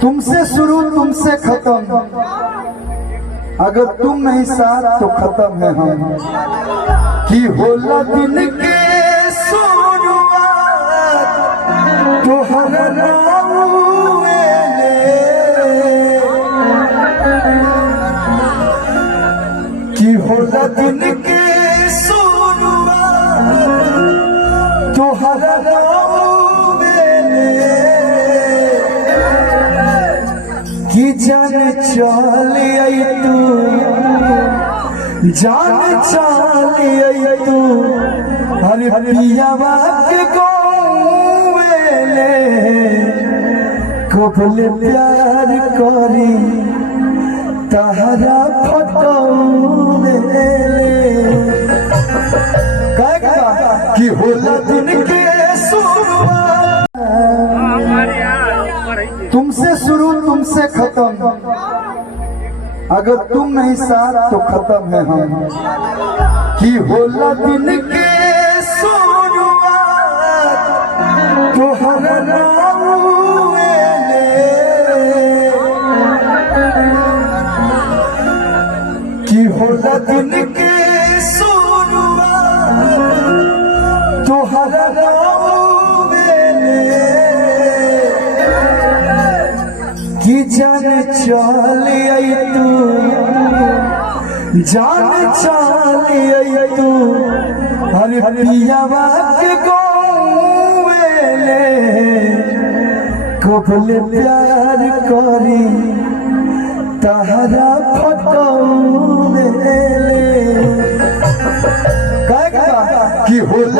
तुमसे शुरू तुमसे खत्म, अगर तुम नहीं साथ तो खत्म है हम। कि होला दिन के शुरुआत तोहरा नाम कि होला दिन के शुरुआत तोहरा नाम कि जान चल आई तू, जान चल आई तू हरे पियावा के गोवेले कबल प्यार करी तहरा फटौले कि होला दिन के शुरुआत तुमसे शुरू तुमसे खत्म, अगर तुम नहीं साथ तो खत्म है हम। कि होला दिन के शुरुआत तोहरा नाम कि होला दिन के शुरुआत तोहरा नाम कि जान चल आई तू, जान चल आई तू हरे पियावा के गोवेले कबल प्यार करी तहरा फटौले कि होला